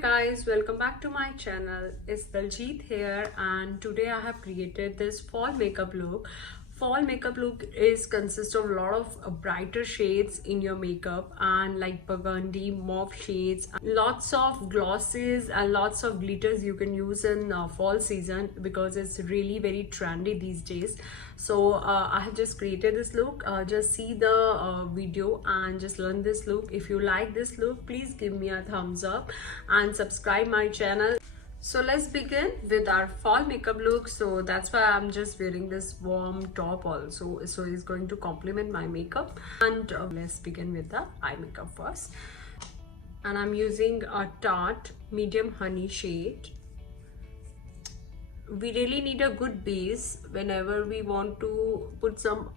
guys, welcome back to my channel. It's Daljit here, and today I have created this fall makeup look. Fall makeup look is consists of a lot of brighter shades in your makeup, and like burgundy, mauve shades, lots of glosses and lots of glitters you can use in fall season because it's really very trendy these days. So I have just created this look. Just see the video and just learn this look. If you like this look, please give me a thumbs up and subscribe my channel. So let's begin with our fall makeup look. So that's why I'm just wearing this warm top also, so it's going to complement my makeup. And let's begin with the eye makeup first. And I'm using a Tarte medium honey shade. We really need a good base whenever we want to put some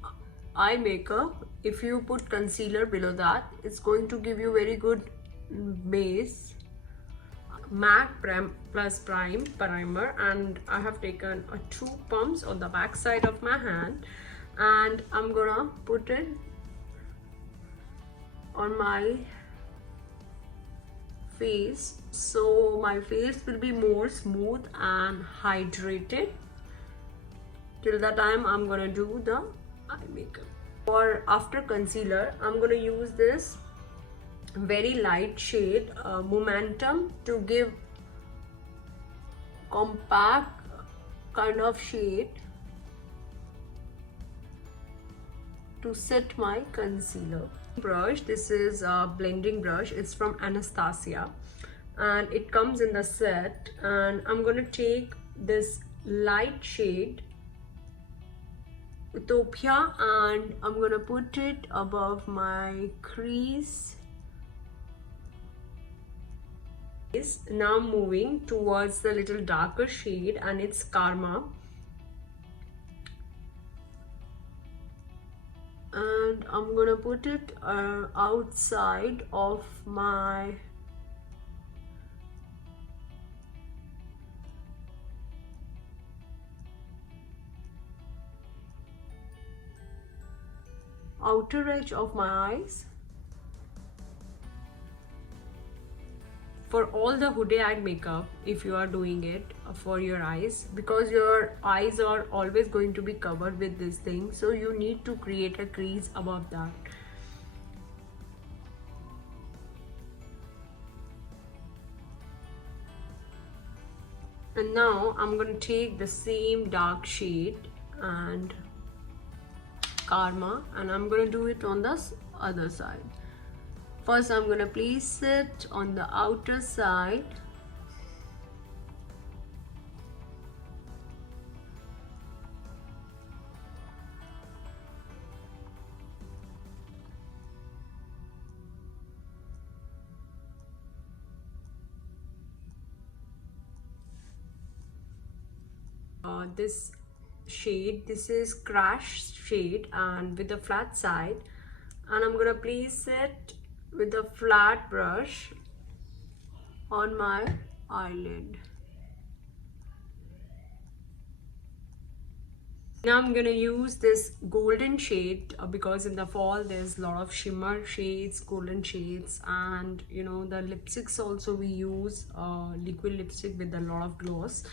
eye makeup. If you put concealer below that, it's going to give you very good base. Matte plus prime primer, and I have taken 2 pumps on the back side of my hand, and I'm gonna put it on my face, so my face will be more smooth and hydrated. Till that time I'm gonna do the eye makeup. For after concealer, I'm gonna use this very light shade Momentum to give compact kind of shade to set my concealer. Brush, this is a blending brush, it's from Anastasia and it comes in the set, and I'm gonna take this light shade Utopia and I'm gonna put it above my crease. Now moving towards the little darker shade, and it's Karma, and I'm gonna put it outside of my outer edge of my eyes. For all the hooded makeup, if you are doing it for your eyes, because your eyes are always going to be covered with this thing, so you need to create a crease above that. And now I'm going to take the same dark shade and Karma, and I'm going to do it on the other side. First, I'm going to place it on the outer side. This shade, this is Crash shade and with a flat side, and I'm going to place it with a flat brush on my eyelid. Now I'm gonna use this golden shade because in the fall there's a lot of shimmer shades, golden shades, and you know the lipsticks also we use liquid lipstick with a lot of gloss.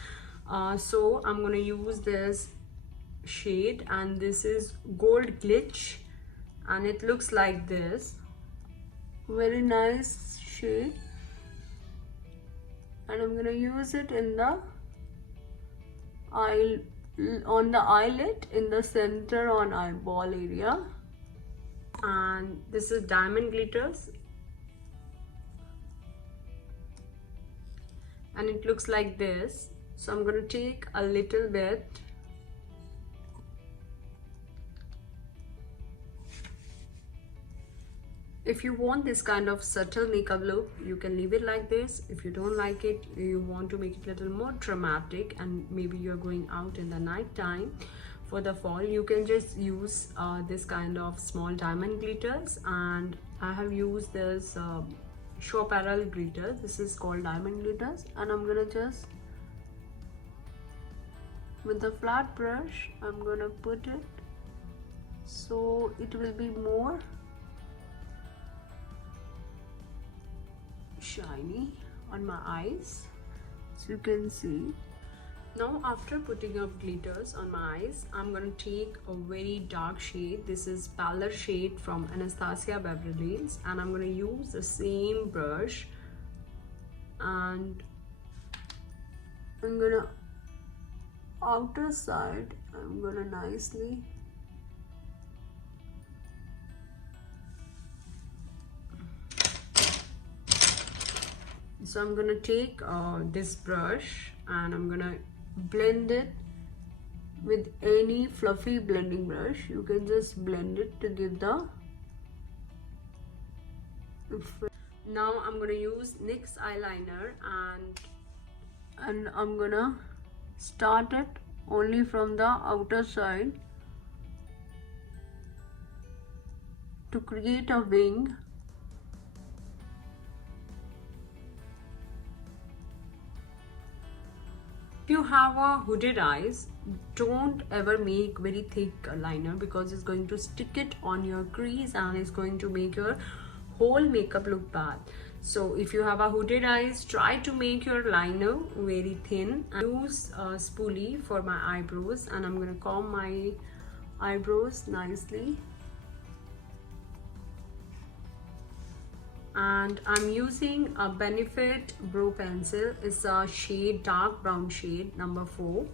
So I'm gonna use this shade, and this is Gold Glitch, and it looks like this. Very nice shade, and I'm gonna use it in the eye, on the eyelid, in the center on eyeball area. And this is Diamond Glitters, and it looks like this. So I'm gonna take a little bit If you want this kind of subtle makeup look, you can leave it like this. If you don't like it, you want to make it a little more dramatic, and maybe you're going out in the night time for the fall, you can just use this kind of small diamond glitters. And I have used this Show Apparel glitter. This is called diamond glitters, and I'm gonna just, with the flat brush, I'm gonna put it so it will be more shiny. on my eyes, so you can see. Now after putting up glitters on my eyes, I'm gonna take a very dark shade. This is Pallor shade from Anastasia Beverly Hills, and I'm gonna use the same brush, and I'm gonna outer side, I'm gonna nicely so I'm gonna take this brush and I'm gonna blend it with any fluffy blending brush. You can just blend it to give the effect. Now I'm gonna use NYX eyeliner, and I'm gonna start it only from the outer side to create a wing. If you have a hooded eyes, don't ever make very thick liner because it's going to stick it on your crease and it's going to make your whole makeup look bad. So if you have a hooded eyes, try to make your liner very thin. I use a spoolie for my eyebrows, and I'm gonna comb my eyebrows nicely. And I'm using a Benefit Brow Pencil. It's a shade, dark brown shade, number 4.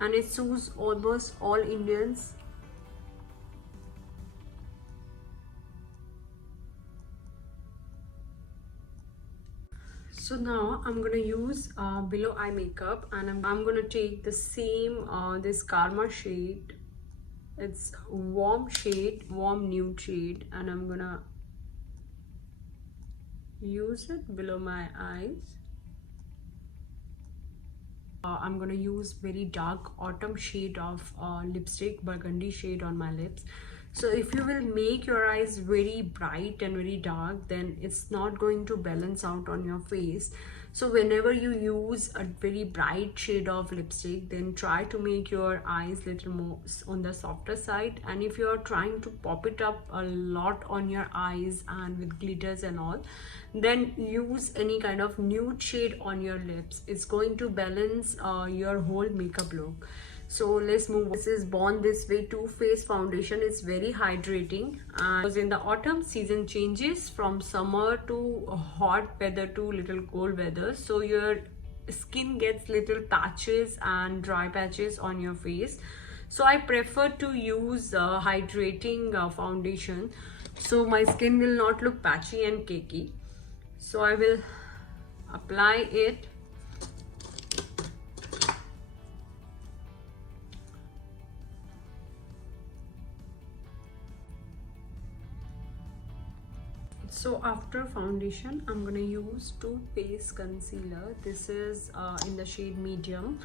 And it suits almost all Indians. So now I'm gonna use below eye makeup, and I'm gonna take the same this Karma shade. It's warm shade, warm nude shade, and I'm gonna use it below my eyes. I'm gonna use very dark autumn shade of lipstick, burgundy shade on my lips. So if you will make your eyes very bright and very dark, then it's not going to balance out on your face. So whenever you use a very bright shade of lipstick, then try to make your eyes little more on the softer side. And if you are trying to pop it up a lot on your eyes and with glitters and all, then use any kind of nude shade on your lips. It's going to balance your whole makeup look. So let's move on. This is Born This Way Too Faced foundation. It's very hydrating, and because in the autumn season changes from summer to hot weather to little cold weather, so your skin gets little patches and dry patches on your face. So I prefer to use hydrating foundation, so my skin will not look patchy and cakey. So I will apply it. So after foundation, I'm gonna use Too Faced concealer. This is in the shade medium,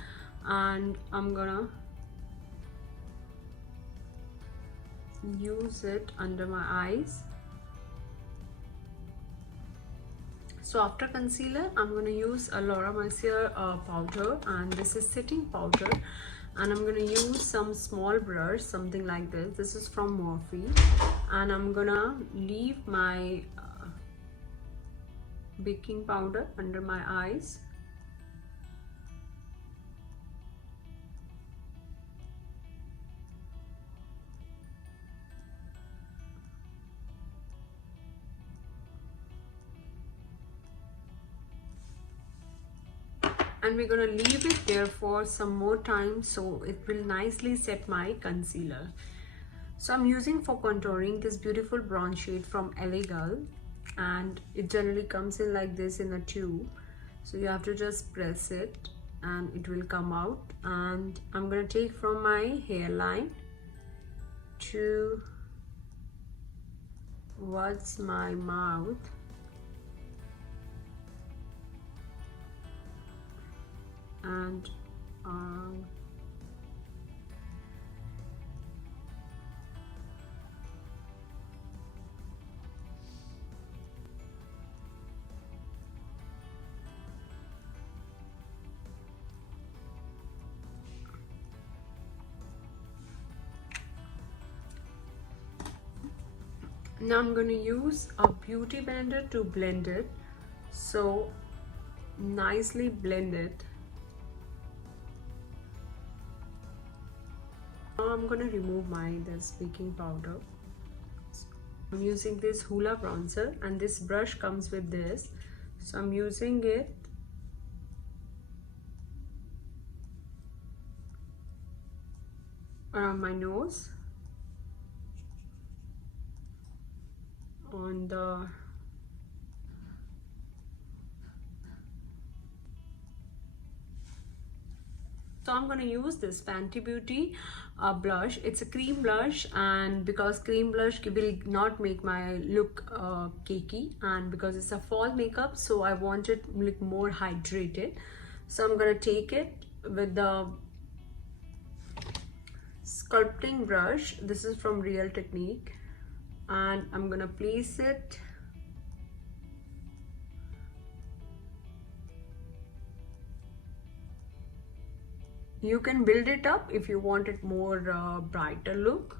and I'm gonna use it under my eyes. So after concealer, I'm gonna use a Laura Mercier powder, and this is setting powder. And I'm gonna use some small brush, something like this. This is from Morphe, and I'm gonna leave my baking powder under my eyes. And we're gonna leave it there for some more time, so it will nicely set my concealer. So I'm using for contouring this beautiful bronze shade from LA Girl, and it generally comes in like this in a tube. So you have to just press it and it will come out. And I'm gonna take from my hairline towards my mouth, and now I'm going to use a beauty blender to blend it. So nicely blend it. Now I'm gonna remove this baking powder. I'm using this Hoola bronzer, and this brush comes with this, so I'm using it around my nose, on the so I'm going to use this Fenty Beauty blush. It's a cream blush, and because cream blush will not make my look cakey, and because it's a fall makeup, so I want it look more hydrated. So I'm going to take it with the sculpting brush. This is from Real Technique, and I'm going to place it you can build it up if you want it more brighter look.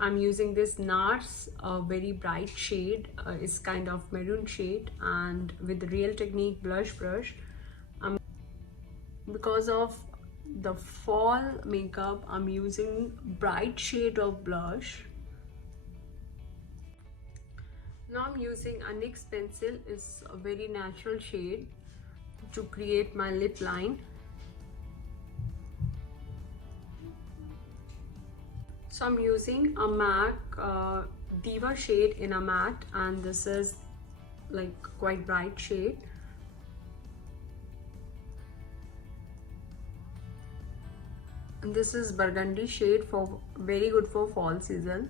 I'm using this NARS very bright shade, it's kind of maroon shade, and with the Real Technique blush brush, because of the fall makeup, I'm using bright shade of blush. Now I'm using a NYX pencil, it's a very natural shade, to create my lip line. So I'm using a MAC Diva shade in a matte, and this is like quite bright shade. And this is burgundy shade, for very good for fall season.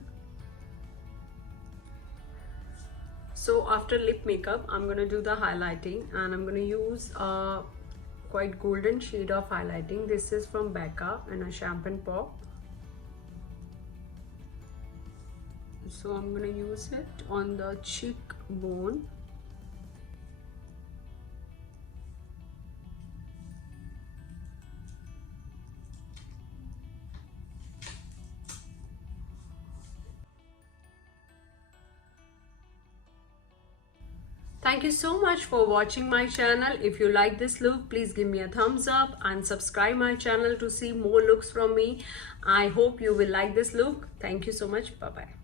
So after lip makeup, I'm gonna do the highlighting, and I'm gonna use a quite golden shade of highlighting. This is from Becca in a champagne pop. So I'm going to use it on the cheekbone. Thank you so much for watching my channel. If you like this look, please give me a thumbs up and subscribe my channel to see more looks from me. I hope you will like this look. Thank you so much. Bye bye.